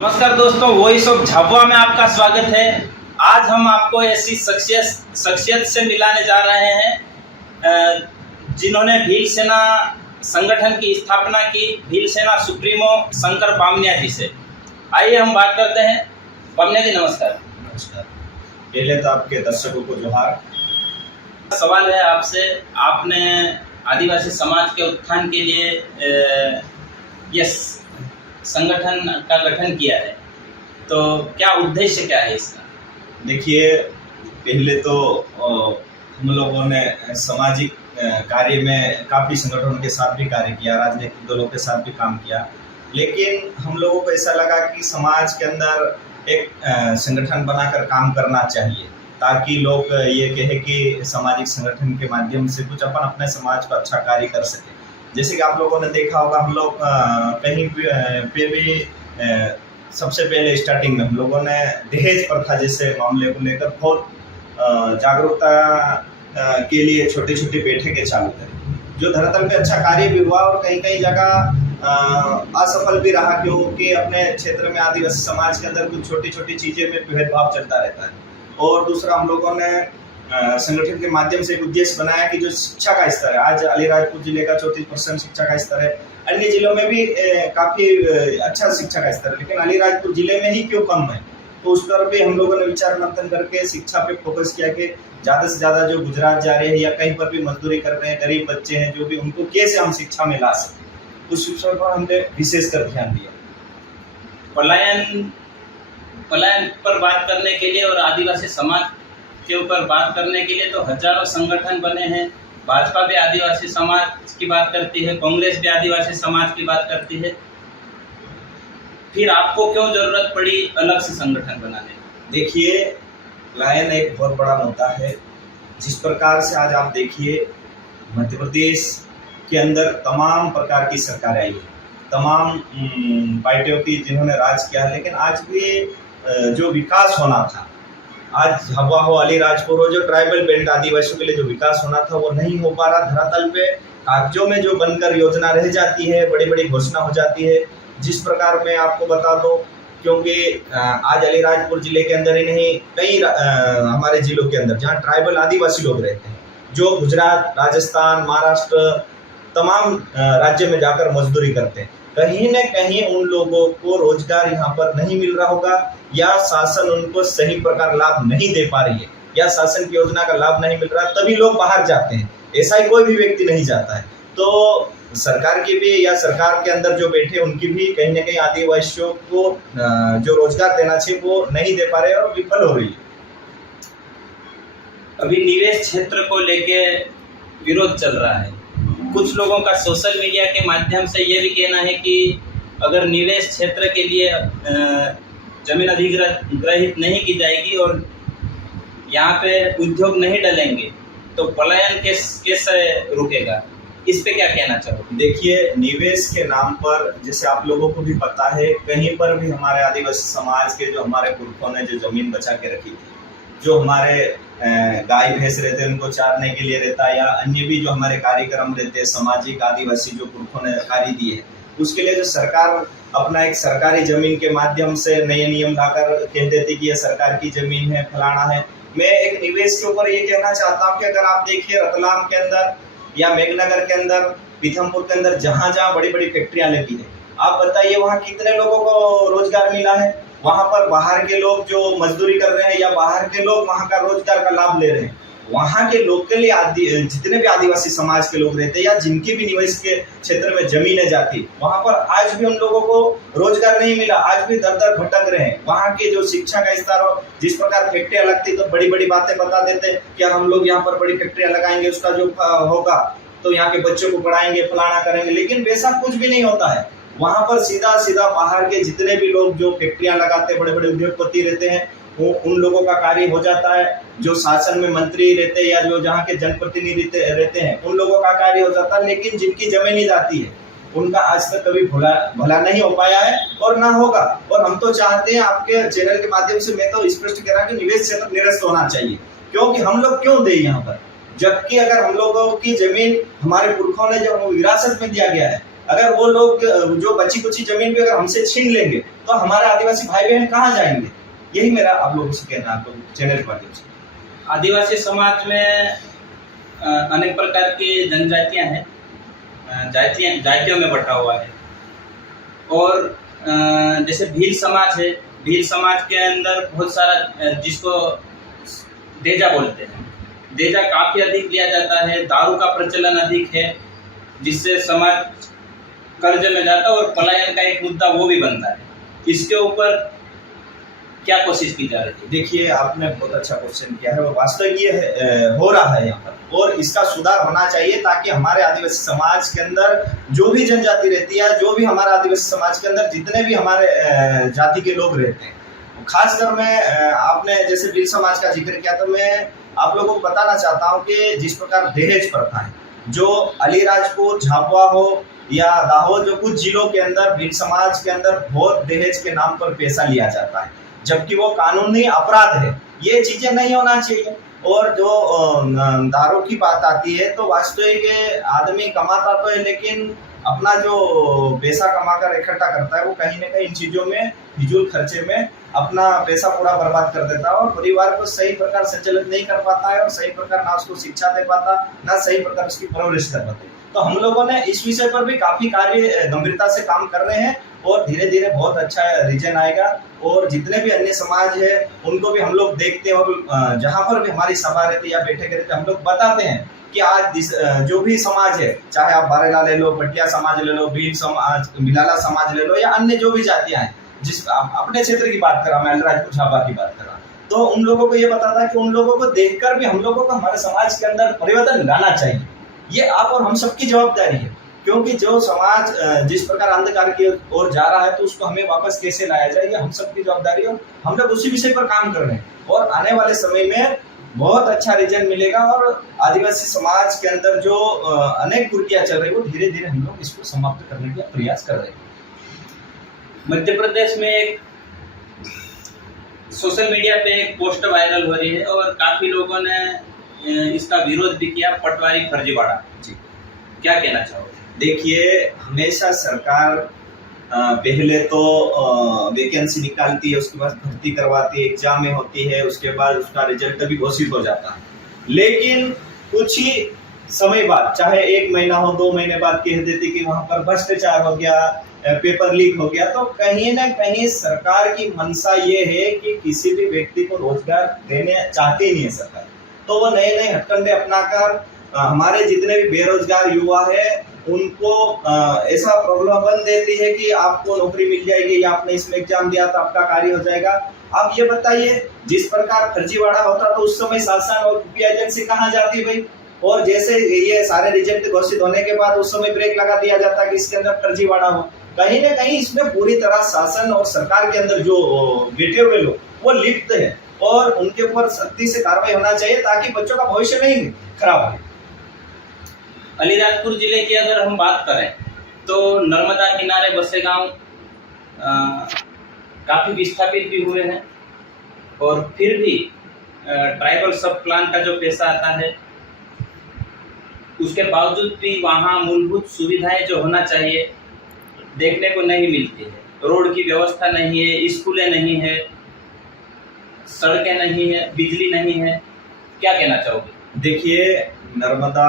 नमस्कार दोस्तों, voice of Jhabua में आपका स्वागत है। आज हम आपको ऐसी शख्सियत से मिलाने जा रहे हैं जिन्होंने भील सेना संगठन की स्थापना की, भील सेना सुप्रीमो शंकर बामनिया जी से। आइए हम बात करते हैं। बामनिया जी नमस्कार। नमस्कार। पहले तो आपके दर्शकों को जोहार। सवाल है आपसे, आपने आदिवासी समाज के उत्थान के लिए यस संगठन का गठन किया है, तो क्या उद्देश्य क्या है इसका? देखिए, पहले तो हम लोगों ने सामाजिक कार्य में काफ़ी संगठनों के साथ भी कार्य किया, राजनीतिक दलों के साथ भी काम किया, लेकिन हम लोगों को ऐसा लगा कि समाज के अंदर एक संगठन बनाकर काम करना चाहिए ताकि लोग ये कहें कि सामाजिक संगठन के माध्यम से कुछ अपन अपने समाज को अच्छा कार्य कर सके। जैसे कि आप लोगों ने देखा होगा, हम लोग कहीं पे भी सबसे पहले स्टार्टिंग में हम लोगों ने दहेज प्रथा जैसे मामले को लेकर बहुत जागरूकता के लिए छोटी छोटी बैठकें चालू करी, जो धरातल पे अच्छा कार्य भी हुआ और कहीं कहीं जगह असफल भी रहा, क्योंकि अपने क्षेत्र में आदिवासी समाज के अंदर कुछ छोटी छोटी चीज़ें में भेदभाव चलता रहता है। और दूसरा, हम लोगों ने संगठन के माध्यम से एक उद्देश्य बनाया कि जो शिक्षा का स्तर है, आज अलीराजपुर जिले का 34% शिक्षा का स्तर है, अन्य जिलों में भी काफ़ी अच्छा शिक्षा का स्तर है, लेकिन अलीराजपुर जिले में ही क्यों कम है। तो उस पर भी हम लोगों ने विचार मंथन करके शिक्षा पे फोकस किया कि ज़्यादा से ज़्यादा जो गुजरात जा रहे हैं या कहीं पर भी मजदूरी कर रहे हैं, गरीब बच्चे हैं जो भी, उनको कैसे हम शिक्षा में ला सकें, उस विषय पर हमने विशेषकर ध्यान दिया। पलायन पर बात करने के लिए और आदिवासी समाज के ऊपर बात करने के लिए तो हजारों संगठन बने हैं। भाजपा भी आदिवासी समाज की बात करती है, कांग्रेस भी आदिवासी समाज की बात करती है, फिर आपको क्यों जरूरत पड़ी अलग से संगठन बनाने? देखिए, पलायन एक बहुत बड़ा मुद्दा है। जिस प्रकार से आज आप देखिए, मध्य प्रदेश के अंदर तमाम प्रकार की सरकारें आई है, तमाम पार्टियों की जिन्होंने राज किया है, लेकिन आज भी जो विकास होना था, आज झाबुआ हो, अलीराजपुर हो, जो ट्राइबल बेल्ट आदिवासियों के लिए जो विकास होना था वो नहीं हो पा रहा। धरातल पे कागजों में जो बनकर योजना रह जाती है, बड़ी बड़ी घोषणा हो जाती है। जिस प्रकार मैं आपको बता दूं, क्योंकि आज अलीराजपुर जिले के अंदर ही नहीं, कई हमारे जिलों के अंदर जहां ट्राइबल आदिवासी लोग रहते हैं, जो गुजरात, राजस्थान, महाराष्ट्र, तमाम राज्य में जाकर मजदूरी करते हैं, कहीं न कहीं उन लोगों को रोजगार यहाँ पर नहीं मिल रहा होगा, या शासन उनको सही प्रकार लाभ नहीं दे पा रही है, या शासन की योजना का लाभ नहीं मिल रहा, तभी लोग बाहर जाते हैं। ऐसा ही कोई भी व्यक्ति नहीं जाता है। तो सरकार की भी, या सरकार के अंदर जो बैठे उनकी भी कहीं न कहीं आदिवासियों को जो रोजगार देना चाहिए वो नहीं दे पा रहे और विफल हो रही है। अभी निवेश क्षेत्र को लेके विरोध चल रहा है। कुछ लोगों का सोशल मीडिया के माध्यम से ये भी कहना है कि अगर निवेश क्षेत्र के लिए जमीन अधिग्रहित नहीं की जाएगी और यहाँ पे उद्योग नहीं डलेंगे तो पलायन कैसे रुकेगा? इस पे क्या कहना चाहोगे? देखिए, निवेश के नाम पर, जैसे आप लोगों को भी पता है, कहीं पर भी हमारे आदिवासी समाज के जो हमारे पुरखों ने जो जमीन बचा के रखी थी, जो हमारे गाय भैंस रहते हैं उनको चारने के लिए रहता है, या अन्य भी जो हमारे कार्यक्रम रहते हैं सामाजिक आदिवासी जो पुरखों ने कार्य दिए है, उसके लिए जो सरकार अपना एक सरकारी जमीन के माध्यम से नए नियम लाकर कह देती कि यह सरकार की जमीन है, फलाना है। मैं एक निवेश के ऊपर ये कहना चाहता हूँ कि अगर आप देखिए रतलाम के अंदर या मेघनगर के अंदर, पीथमपुर के अंदर, जहाँ जहाँ बड़ी बड़ी फैक्ट्रियाँ लगी है, आप बताइए वहाँ कितने लोगों को रोजगार मिला है? वहाँ पर बाहर के लोग जो मजदूरी कर रहे हैं या बाहर के लोग वहाँ का रोजगार का लाभ ले रहे हैं। वहाँ के लोकली जितने भी आदिवासी समाज के लोग रहते हैं या जिनकी भी निवेश के क्षेत्र में जमीनें जाती, वहाँ पर आज भी उन लोगों को रोजगार नहीं मिला, आज भी दर दर भटक रहे हैं। वहाँ के जो शिक्षा का स्तर हो, जिस प्रकार फैक्ट्रियाँ लगती तो बड़ी बड़ी बातें बता देते कि हम लोग यहाँ पर बड़ी फैक्ट्रियाँ लगाएंगे, उसका जो होगा तो यहाँ के बच्चों को पढ़ाएंगे, फलाना करेंगे, लेकिन वैसा कुछ भी नहीं होता है। वहाँ पर सीधा सीधा बाहर के जितने भी लोग जो फैक्ट्रियाँ लगाते, बड़े बड़े उद्योगपति रहते हैं, वो उन लोगों का कार्य हो जाता है। जो शासन में मंत्री रहते हैं या जो जहाँ के जनप्रतिनिधि रहते हैं, उन लोगों का कार्य हो जाता है, लेकिन जिनकी जमीन जाती है उनका आज तक कभी भला नहीं हो पाया है और ना होगा। और हम तो चाहते हैं, आपके चैनल के माध्यम से मैं तो स्पष्ट कह रहा कि निवेश क्षेत्र निरस्त होना चाहिए, क्योंकि हम लोग क्यों दें यहाँ पर, जबकि अगर हम लोगों की जमीन हमारे पुरखों ने जब विरासत में दिया गया है, अगर वो लोग जो बची कुची जमीन भी अगर हमसे छीन लेंगे तो हमारे आदिवासी भाई बहन कहाँ जाएंगे? यही मेरा आप लोगों से कहना है, तो चैनल के माध्यम से। आदिवासी समाज में अनेक प्रकार की जनजातियां हैं, जातियों में बटा हुआ है। और जैसे भील समाज है, भील समाज के अंदर बहुत सारा जिसको देजा बोलते हैं, देजा काफ़ी अधिक लिया जाता है। दारू का प्रचलन अधिक है, जिससे समाज कर्ज में जाता है और पलायन का एक मुद्दा वो भी बनता है। इसके ऊपर क्या कोशिश की जा रही है? देखिए, आपने बहुत अच्छा क्वेश्चन किया है। वो वास्तव ये हो रहा है यहाँ पर, और इसका सुधार होना चाहिए ताकि हमारे आदिवासी समाज के अंदर जो भी जनजाति रहती है, जो भी हमारे आदिवासी समाज के अंदर जितने भी हमारे जाति के लोग रहते हैं, खासकर मैं आपने जैसे भील समाज का जिक्र किया, तो मैं आप लोगों को बताना चाहता हूँ कि जिस प्रकार दहेज प्रथा है, जो अलीराजपुर, झाबुआ हो या दाहोद, जो कुछ जिलों के अंदर भील समाज के अंदर बहुत दहेज के नाम पर पैसा लिया जाता है, जबकि वो कानूनी अपराध है। ये चीजें नहीं होना चाहिए। और जो दारू की बात आती है, तो वास्तविक आदमी कमाता तो है, लेकिन अपना जो पैसा कमाकर इकट्ठा करता है, वो कहीं ना कहीं इन चीजों में, फिजूल खर्चे में अपना पैसा पूरा बर्बाद कर देता है और परिवार को सही प्रकार संचालित नहीं कर पाता है, और सही प्रकार ना उसको शिक्षा दे पाता, ना सही प्रकार उसकी परवरिश कर पाते। तो हम लोगों ने इस विषय पर भी काफी कार्य गंभीरता से काम कर रहे हैं, और धीरे धीरे बहुत अच्छा रीजन आएगा। और जितने भी अन्य समाज है उनको भी हम लोग देखते हैं, और जहाँ पर भी हमारी सभा रहती है या बैठक रहती है, हम लोग बताते हैं कि आज जो भी समाज है, चाहे आप बारेला ले लो, भटिया समाज ले लो, भील समाज, मिलाला समाज ले लो, या अन्य जो भी जातियां हैं, जिस अपने क्षेत्र की बात कर रहा, मैं अलीराजपुर झाबा की बात कर रहा, तो उन लोगों को ये बताता है कि उन लोगों को देखकर भी हम लोगों को हमारे समाज के अंदर परिवर्तन लाना चाहिए। ये आप और हम सबकी जवाबदारी है, क्योंकि जो समाज जिस प्रकार अंधकार की ओर जा रहा है, तो उसको हमें वापस कैसे लाया जाए, ये हम सबकी जवाबदारी है। हम लोग उसी विषय पर काम कर रहे हैं, और आने वाले समय में बहुत अच्छा रिजल्ट मिलेगा। और आदिवासी समाज के अंदर जो अनेक कुरीतियां चल रही है, वो धीरे धीरे हम लोग इसको समाप्त करने का प्रयास कर रहे हैं। मध्य प्रदेश में एक सोशल मीडिया पे एक पोस्ट वायरल हो रही है, और काफी लोगों ने इसका विरोध भी किया, पटवारी फर्जीवाड़ा। जी, क्या कहना चाहोगे? देखिए, हमेशा सरकार पहले तो वैकेंसी निकालती है, उसके बाद भर्ती करवाती है, एग्जामें होती है, उसके बाद उसका रिजल्ट भी घोषित हो जाता है। लेकिन कुछ ही समय बाद, चाहे 1 महीना हो, 2 महीने बाद कह देती कि वहां पर भ्रष्टाचार हो गया, पेपर लीक हो गया। तो कहीं ना कहीं सरकार की मंशा ये है कि किसी भी व्यक्ति को रोजगार देने चाहती नहीं है सरकार, तो वो नए नए हथकंडे अपनाकर हमारे जितने भी बेरोजगार युवा है उनको ऐसा प्रलोभन देती है कि आपको नौकरी मिल जाएगी, या आपने इसमें एग्जाम दिया तो आपका कार्य हो जाएगा। अब ये बताइए, जिस प्रकार फर्जीवाड़ा होता तो उस समय शासन और खुफिया एजेंसी कहाँ जाती भाई? और जैसे ये सारे रिजल्ट घोषित होने के बाद उस समय ब्रेक लगा दिया जाता कि इसके अंदर फर्जीवाड़ा हो। कहीं ना कहीं इसमें पूरी तरह शासन और सरकार के अंदर जो बैठे हुए लोग वो लिप्त है, और उनके ऊपर सख्ती से कार्रवाई होना चाहिए ताकि बच्चों का भविष्य नहीं खराब हो। अलीराजपुर जिले की अगर हम बात करें, तो नर्मदा किनारे बसे गांव काफ़ी विस्थापित भी हुए हैं, और फिर भी ट्राइबल सब प्लान का जो पैसा आता है, उसके बावजूद भी वहाँ मूलभूत सुविधाएं जो होना चाहिए देखने को नहीं मिलती है। रोड की व्यवस्था नहीं है, स्कूलें नहीं है, सड़कें नहीं है, बिजली नहीं है। क्या कहना चाहोगे? देखिए, नर्मदा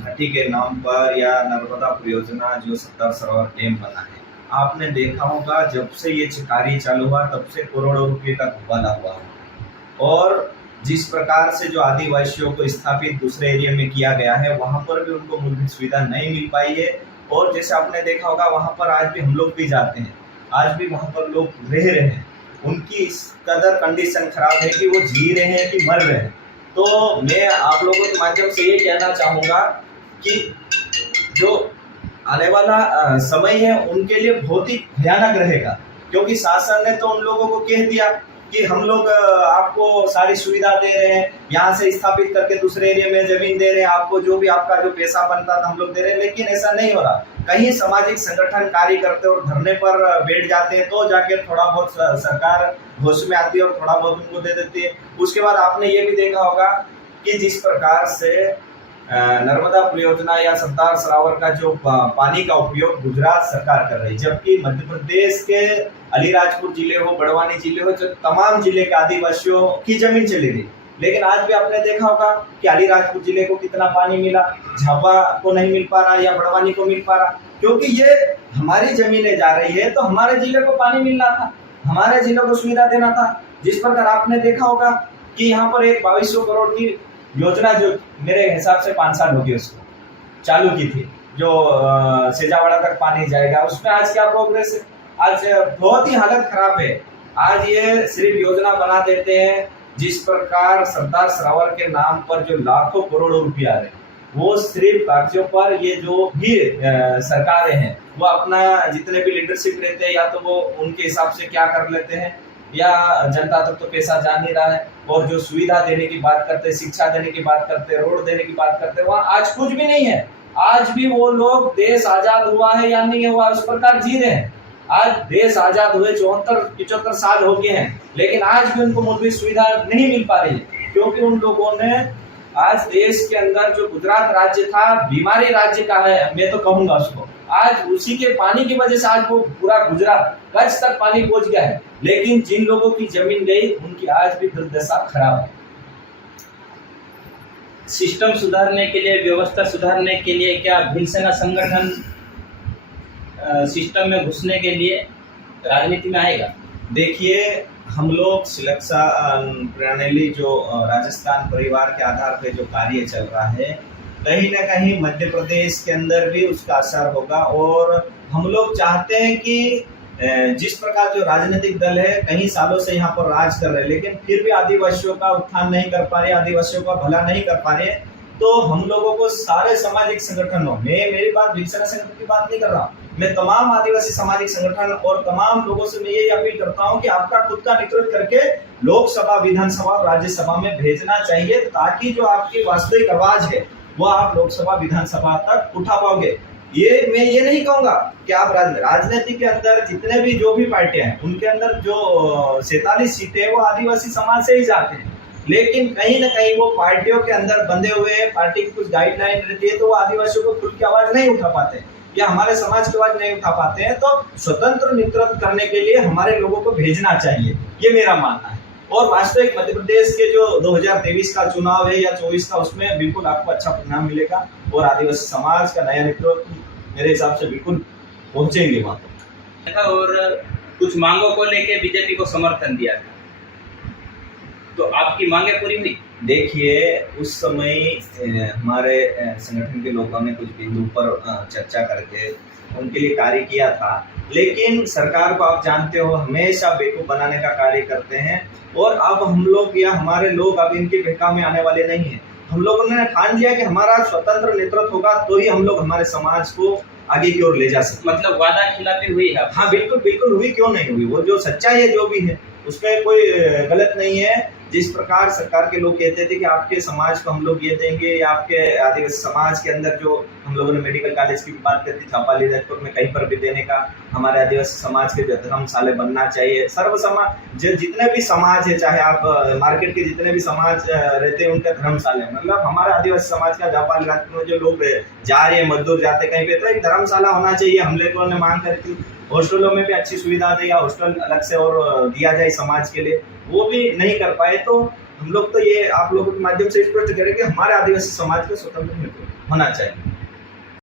घाटी के नाम पर या नर्मदा परियोजना जो सरदार सरोवर डैम बना है, आपने देखा होगा जब से ये कार्य चालू हुआ तब से करोड़ों रुपए का घोटाला हुआ है। और जिस प्रकार से जो आदिवासियों को स्थापित दूसरे एरिया में किया गया है, वहाँ पर भी उनको मूलभूत सुविधा नहीं मिल पाई है। और जैसे आपने देखा होगा, वहाँ पर आज भी हम लोग भी जाते हैं, आज भी वहाँ पर लोग रह रहे हैं, उनकी इस कदर कंडीशन खराब है कि वो जी रहे हैं कि मर रहे हैं। तो मैं आप लोगों के माध्यम से ये कहना चाहूँगा कि जो आने वाला समय है उनके लिए बहुत ही भयानक रहेगा, क्योंकि शासन ने तो उन लोगों को कह दिया कि हम लोग आपको सारी सुविधा दे रहे हैं, यहाँ से स्थापित करके दूसरे एरिया में जमीन दे रहे हैं, आपको जो भी आपका जो पैसा बनता था हम लोग दे रहे हैं। लेकिन ऐसा नहीं हो रहा। कहीं सामाजिक संगठन कार्य करते और धरने पर बैठ जाते हैं, तो जाके थोड़ा बहुत सरकार होश में आती है और थोड़ा बहुत उनको दे देती है। उसके बाद आपने ये भी देखा होगा कि जिस प्रकार से नर्मदा परियोजना या सरदार सरोवर का जो पानी का उपयोग गुजरात सरकार कर रही है, जबकि मध्य प्रदेश के अलीराजपुर जिले हो, बड़वानी जिले हो, जो तमाम जिले के आदिवासियों की जमीन चली गई। लेकिन आज भी आपने देखा होगा कि अलीराजपुर जिले को कितना पानी मिला, झापा को नहीं मिल पा रहा या बड़वानी को मिल पा रहा, क्योंकि ये हमारी जमीनें जा रही है तो हमारे जिले को पानी मिलना था, हमारे जिले को सुविधा देना था। जिस प्रकार आपने देखा होगा कि यहाँ पर एक 2200 करोड़ की योजना जो मेरे हिसाब से 5 साल हो गए उसको चालू की थी, जो सेजावाड़ा तक पानी जाएगा, उसमें आज क्या प्रोग्रेस है? आज बहुत ही हालत खराब है। आज ये सिर्फ योजना बना देते हैं। जिस प्रकार सरदार सरोवर के नाम पर जो लाखों करोड़ों रुपया है वो सिर्फ कागजों पर, ये जो भी सरकारें हैं वो अपना जितने भी लीडरशिप रहते हैं या तो वो उनके हिसाब से क्या कर लेते हैं, या जनता तक तो पैसा जा नहीं रहा है। और जो सुविधा देने की बात करते हैं, शिक्षा देने की बात करते हैं, रोड देने की बात करते हैं, वहाँ आज कुछ भी नहीं है। आज भी वो लोग देश आजाद हुआ है या नहीं हुआ उस प्रकार जी रहे हैं। आज देश आजाद हुए 74-75 साल हो गए हैं, लेकिन आज भी उनको मूलभूत सुविधा नहीं मिल पा रही है, क्योंकि उन लोगों ने आज देश के अंदर जो गुजरात राज्य था, बीमारी राज्य का है मैं तो कहूंगा उसको, आज उसी के पानी की वजह से आज वो पूरा गुजरात कच्छ तक पानी पहुंच गया है। लेकिन जिन लोगों की जमीन गई उनकी आज भी दुर्दशा खराब है। सिस्टम सुधारने के लिए, व्यवस्था सुधारने के लिए क्या भीलसेना संगठन सिस्टम में घुसने के लिए राजनीति में आएगा? देखिए, हम लोग सुरक्षा प्रणाली जो राजस्थान परिवार के आधार पे जो कार्य चल रहा है, कहीं ना कहीं मध्य प्रदेश के अंदर भी उसका असर होगा। और हम लोग चाहते हैं कि जिस प्रकार जो राजनीतिक दल है कई सालों से यहाँ पर राज कर रहे हैं, लेकिन फिर भी आदिवासियों का उत्थान नहीं कर पा रहे, आदिवासियों का भला नहीं कर पा रहे, तो हम लोगों को सारे सामाजिक संगठनों में, मेरी बात भीलसेना संगठन की बात नहीं कर रहा, मैं तमाम आदिवासी सामाजिक संगठन और तमाम लोगों से मैं ये अपील करता हूँ कि आपका खुद का नेतृत्व करके लोकसभा, विधानसभा और राज्यसभा में भेजना चाहिए, ताकि जो आपकी वास्तविक आवाज है वो आप लोकसभा, विधानसभा तक उठा पाओगे। ये मैं ये नहीं कहूंगा कि आप राजनीति के अंदर जितने भी जो भी पार्टियां हैं उनके अंदर जो 47 सीटें वो आदिवासी समाज से ही जाते हैं, लेकिन कहीं ना कहीं वो पार्टियों के अंदर बंधे हुए हैं, पार्टी की कुछ गाइडलाइन रहती है तो वो आदिवासियों को खुद की आवाज नहीं उठा पाते या हमारे समाज की आवाज नहीं उठा पाते हैं। तो स्वतंत्र नेतृत्व करने के लिए हमारे लोगों को भेजना चाहिए, ये मेरा मानना है। और वास्तविक मध्य प्रदेश के जो 2023 का चुनाव है या 24 का, उसमें बिल्कुल आपको अच्छा परिणाम मिलेगा और आदिवासी समाज का नया नेतृत्व मेरे हिसाब से बिल्कुल पहुंचेंगे वहां। और कुछ मांगों को लेके बीजेपी को समर्थन दिया था, तो आपकी मांगे पूरी हुई? देखिए, उस समय हमारे संगठन के लोगों ने कुछ बिंदु पर चर्चा करके उनके लिए कार्य किया था, लेकिन सरकार को आप जानते हो हमेशा बेवकूफ बनाने का कार्य करते हैं। और अब हम लोग या हमारे लोग अब इनके बहकावे में आने वाले नहीं हैं। हम लोगों ने ठान लिया कि हमारा स्वतंत्र नेतृत्व होगा तो ही हम लोग हमारे समाज को आगे की ओर ले जा सकते। मतलब वादा खिलाफी हुई है? हाँ, बिल्कुल बिल्कुल हुई, क्यों नहीं हुई। वो जो सच्चाई है जो भी है उसमें कोई गलत नहीं है। जिस प्रकार सरकार के लोग कहते थे कि आपके समाज को हम लोग ये देंगे, या आपके आदिवासी समाज के अंदर जो हम लोगों ने मेडिकल कॉलेज की बात करती थी झापा लीरजपुर में, कहीं पर भी देने का, हमारे आदिवासी समाज के धर्मशाला बनना चाहिए। सर्व समाज जितने भी समाज है, चाहे आप मार्केट के जितने भी समाज रहते हैं उनका धर्मशाला, मतलब हमारे आदिवासी समाज का झापा लीरजपुर में जो लोग जा रहे हैं, मजदूर जाते कहीं पे, तो एक धर्मशाला होना चाहिए। हम लोगों ने मांग करी थी हॉस्टलों में भी अच्छी सुविधा दे या हॉस्टल अलग से और दिया जाए समाज के लिए, वो भी नहीं कर पाए। तो हम लोग तो ये आप लोगों के माध्यम से स्पष्ट करें कि हमारे आदिवासी समाज को स्वतंत्र होना चाहिए।